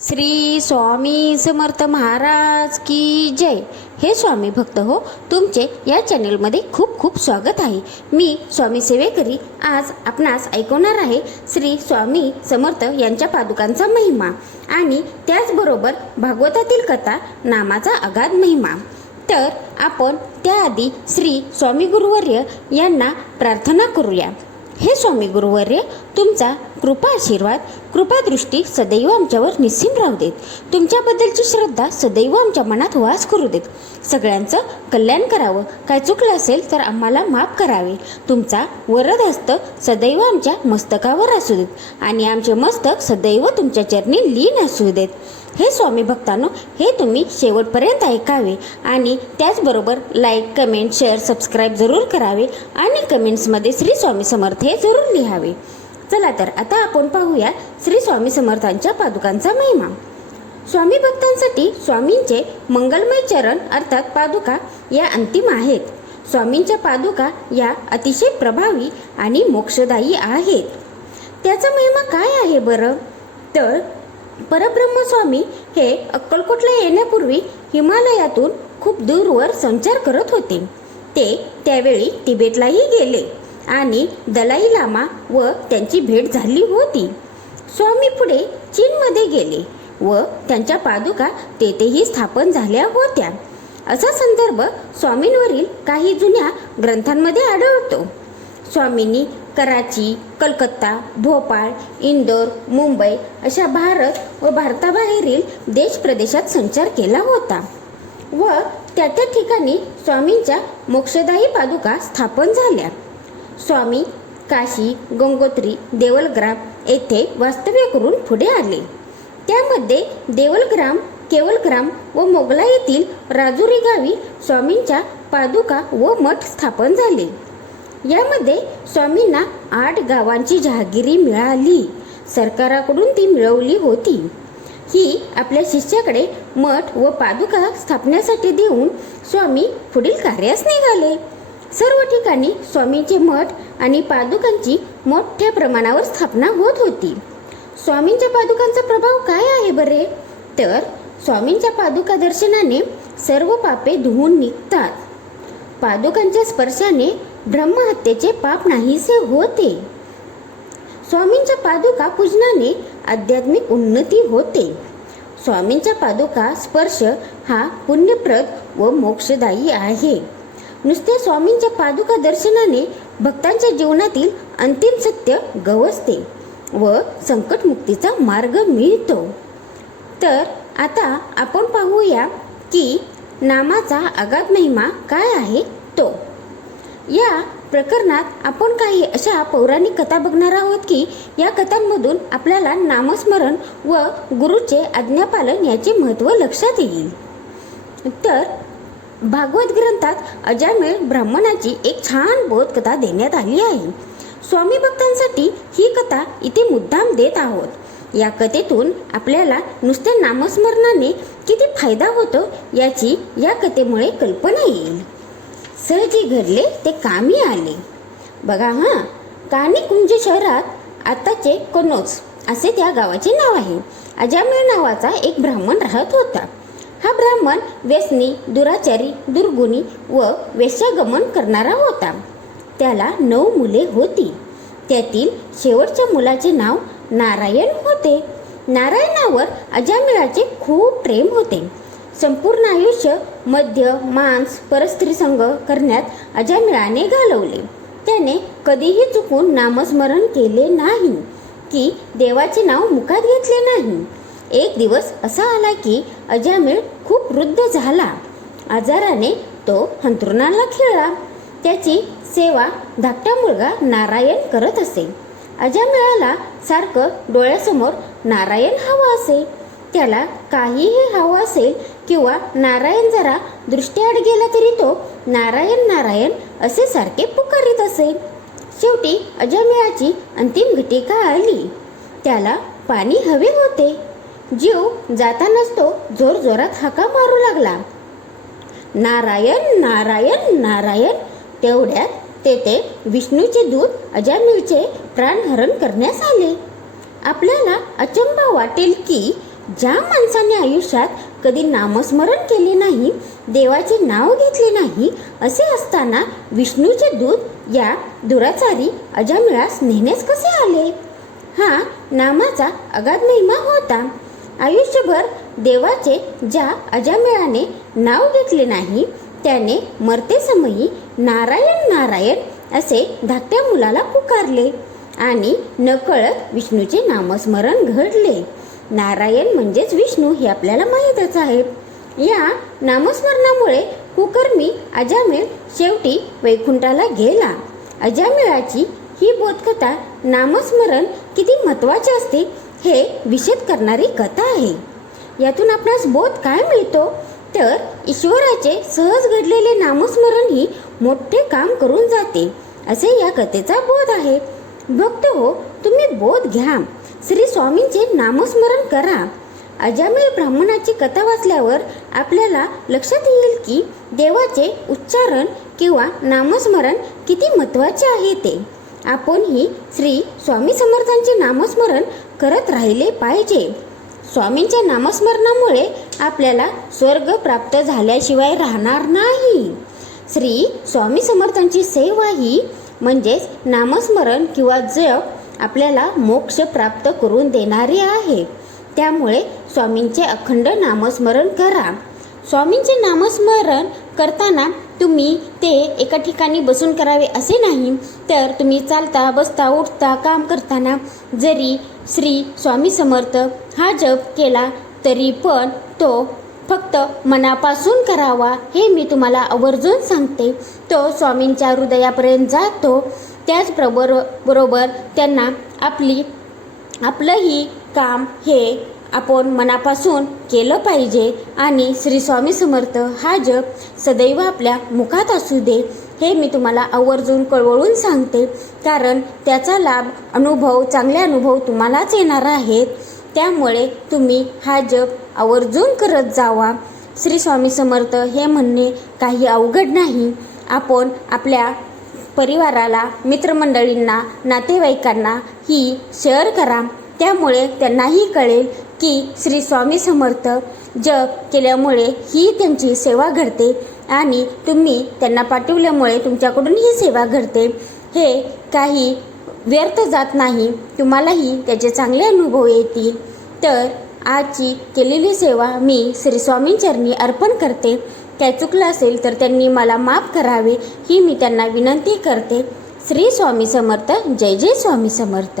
श्री स्वामी समर्थ महाराज की जय. हे स्वामी भक्त हो तुमचे या चॅनेलमध्ये खूप खूप स्वागत आहे. मी स्वामी सेवेकरी आज आपणास ऐकवणार आहे श्री स्वामी समर्थ यांच्या पादुकांचा महिमा आणि त्याचबरोबर भागवतातील कथा नामाचा अगाध महिमा. तर आपण त्याआधी श्री स्वामी गुरुवर्य यांना प्रार्थना करूया. हे स्वामी गुरुवर्य तुमचा कृपा आशीर्वाद कृपादृष्टी सदैव आमच्यावर निस्सीम राहू देत. तुमच्याबद्दलची श्रद्धा सदैव आमच्या मनात वास करू देत. सगळ्यांचं कल्याण करावं. काय चुकलं असेल तर आम्हाला माफ करावे. तुमचा वरद हस्त सदैव आमच्या मस्तकावर असू देत आणि आमचे मस्तक सदैव तुमच्या चरणी लीन असू देत. हे स्वामी भक्तांनो हे तुम्ही शेवटपर्यंत ऐकावे आणि त्याचबरोबर लाईक कमेंट शेअर सबस्क्राईब जरूर करावे आणि कमेंट्समध्ये श्री स्वामी समर्थ हे जरूर लिहावे. चला तर आता आपण पाहूया श्री स्वामी समर्थांच्या पादुकांचा महिमा. स्वामी भक्तांसाठी स्वामींचे मंगलमय चरण अर्थात पादुका या अंतिम आहेत. स्वामींच्या पादुका या अतिशय प्रभावी आणि मोक्षदायी आहेत. त्याचा महिमा काय आहे बरं? तर परब्रह्म स्वामी हे अक्कलकोटला येण्यापूर्वी हिमालयातून खूप दूरवर संचार करत होते. ते त्यावेळी तिबेटलाही गेले. आणि दलाई लामा व त्यांची भेट झाली होती. स्वामी पुढे चीनमध्ये गेले व त्यांच्या पादुका तेथेही स्थापन झाल्या होत्या. असा संदर्भ स्वामींवरील काही जुन्या ग्रंथांमध्ये आढळतो. स्वामींनी कराची कलकत्ता भोपाळ इंदोर मुंबई अशा भारत व भारताबाहेरील देश प्रदेशात संचार केला होता व त्या त्या ठिकाणी स्वामींच्या मोक्षदायी पादुका स्थापन झाल्या. स्वामी काशी गंगोत्री देवलग्राम येथे वास्तव्य करून पुढे आले. त्यामध्ये देवलग्राम केवलग्राम व मोगला येथील राजुरी गावी स्वामींच्या पादुका व मठ स्थापन झाले. यामध्ये स्वामींना आठ गावांची जहागिरी मिळाली. सरकाराकडून ती मिळवली होती. ही आपल्या शिष्याकडे मठ व पादुका स्थापण्यासाठी देऊन स्वामी पुढील कार्यास निघाले. सर्व ठिकाणी स्वामींचे मठ आणि पादुकांची मोठ्या प्रमाणावर स्थापना होत होती. स्वामींच्या पादुकांचा प्रभाव काय आहे बरे? तर स्वामींच्या पादुका दर्शनाने सर्व पापे धुवून निघतात. पादुकांच्या स्पर्शाने ब्रह्महत्येचे पाप नाहीसे होते. स्वामींच्या पादुका पूजनाने आध्यात्मिक उन्नती होते. स्वामींच्या पादुका स्पर्श हा पुण्यप्रद व मोक्षदायी आहे. नुसत्या स्वामींच्या पादुका दर्शनाने भक्तांच्या जीवनातील अंतिम सत्य गवसते व संकटमुक्तीचा मार्ग मिळतो. तर आता आपण पाहूया की नामाचा अगाध महिमा काय आहे तो. या प्रकरणात आपण काही अशा पौराणिक कथा बघणार आहोत की या कथांमधून आपल्याला नामस्मरण व गुरुचे आज्ञापालन याचे महत्त्व लक्षात येईल. तर भागवत ग्रंथात अजामेळ ब्राह्मणाची एक छान बोधकथा देण्यात आली आहे. स्वामी भक्तांसाठी ही कथा इथे मुद्दाम देत आहोत. या कथेतून आपल्याला नुसत्या नामस्मरणाने किती फायदा होतो याची या कथेमुळे कल्पना येईल. सहजी घडले ते कामी आले. बघा हां कानी कुंज शहरात आताचे कनोज असे त्या गावाचे नाव आहे. अजामेळ नावाचा एक ब्राह्मण राहत होता. ब्राह्मण व्यसनी दुराचारी दुर्गुणी व वेश्यागमन करणारा होता. त्याला नऊ मुले होती. त्यातील शेवटच्या मुलाचे नाव नारायण होते. नारायणावर अजामिळाचे खूप प्रेम होते. संपूर्ण आयुष्य मध्य मांस परस्त्रीसंग करण्यात अजामिळाने घालवले. त्याने कधीही चुकून नामस्मरण केले नाही की देवाचे नाव मुखात घेतले नाही. एक दिवस असा आला की अजामिळ वृद्ध झाला. आजाराने तो हंतरुणाला खिळला. त्याची सेवा धाकटा मुलगा नारायण करत असे. अजामिळाला सारखं डोळ्यासमोर नारायण हवं असे. त्याला काहीही हवं असेल किंवा नारायण जरा दृष्टीआड गेला तरी तो नारायण नारायण असे सारखे पुकारित असे. शेवटी अजामिळाची अंतिम घटिका आली. त्याला पाणी हवे होते. जीव जातानाच तो जोर जोरात हाका मारू लागला. नारायण नारायण नारायण तेवढ्यात तेथे विष्णूचे दूत अजामिळचे प्राणहरण करण्यास आले. आपल्याला अचंबा वाटेल की ज्या माणसाने आयुष्यात कधी नामस्मरण केले नाही देवाचे नाव घेतले नाही असे असताना विष्णूचे दूत या दुराचारी अजामिळास नेण्यास कसे आले? हा नामाचा अगाध महिमा होता. आयुष्यभर देवाचे ज्या अजामिळाने नाव घेतले नाही त्याने मरते समयी नारायण नारायण असे धाकट्या मुलाला पुकारले आणि नकळत विष्णूचे नामस्मरण घडले. नारायण म्हणजेच विष्णू हे आपल्याला माहीतच आहे. या नामस्मरणामुळे कुकर्मी अजामिळ शेवटी वैकुंठाला गेला. अजामिळाची ही बोधकथा नामस्मरण किती महत्त्वाचे असते हे विषेद करणारी कथा आहे. यातून आपणास बोध काय मिळतो? तर ईश्वराचे सहज घडलेले नामस्मरण ही मोठे काम करून जाते असे या कथेचा बोध आहे. भक्त हो तुम्ही बोध घ्या. श्री स्वामींचे नामस्मरण करा. अजामिळ ब्राह्मणाची कथा वाचल्यावर आपल्याला लक्षात येईल की देवाचे उच्चारण किंवा नामस्मरण किती महत्त्वाचे आहे ते. आपणही श्री स्वामी समर्थांचे नामस्मरण करत राहिले पाहिजे. स्वामींच्या नामस्मरणामुळे आपल्याला स्वर्ग प्राप्त झाल्याशिवाय राहणार नाही. श्री स्वामी समर्थांची सेवा ही म्हणजेच नामस्मरण किंवा जप आपल्याला मोक्ष प्राप्त करून देणारी आहे. त्यामुळे स्वामींचे अखंड नामस्मरण करा. स्वामींचे नामस्मरण करताना तुम्ही ते एका ठिकाणी बसून करावे असे नाही तर तुम्ही चालता बसता उठता काम करताना जरी श्री स्वामी समर्थ हा जप केला तरी पण तो फक्त मनापासून करावा हे मी तुम्हाला आवर्जून सांगते. तो स्वामींच्या हृदयापर्यंत जातो. त्याचबरोबर बरोबर त्यांना आपली आपलंही काम हे आपण मनापासून केलं पाहिजे आणि श्री स्वामी समर्थ हा जप सदैव आपल्या मुखात असू दे हे मी तुम्हाला आवर्जून कळवळून सांगते. कारण त्याचा लाभ अनुभव चांगले अनुभव तुम्हालाच येणार आहेत. त्यामुळे तुम्ही हा जप आवर्जून करत जावा. श्री स्वामी समर्थ हे म्हणणे काही अवघड नाही. आपण आपल्या परिवाराला मित्रमंडळींना नातेवाईकांना ही शेअर करा. त्यामुळे त्यांनाही कळेल की श्री स्वामी समर्थ जप केल्यामुळे ही त्यांची सेवा घडते आणि तुम्ही त्यांना पाठवल्यामुळे तुमच्याकडून ही सेवा घडते. हे काही व्यर्थ जात नाही. तुम्हालाही त्याचे चांगले अनुभव येतील. तर आजची केलेली सेवा मी श्री स्वामींचरणी अर्पण करते. काय चुकलं असेल तर त्यांनी मला माफ करावे ही मी त्यांना विनंती करते. श्री स्वामी समर्थ जय जय स्वामी समर्थ.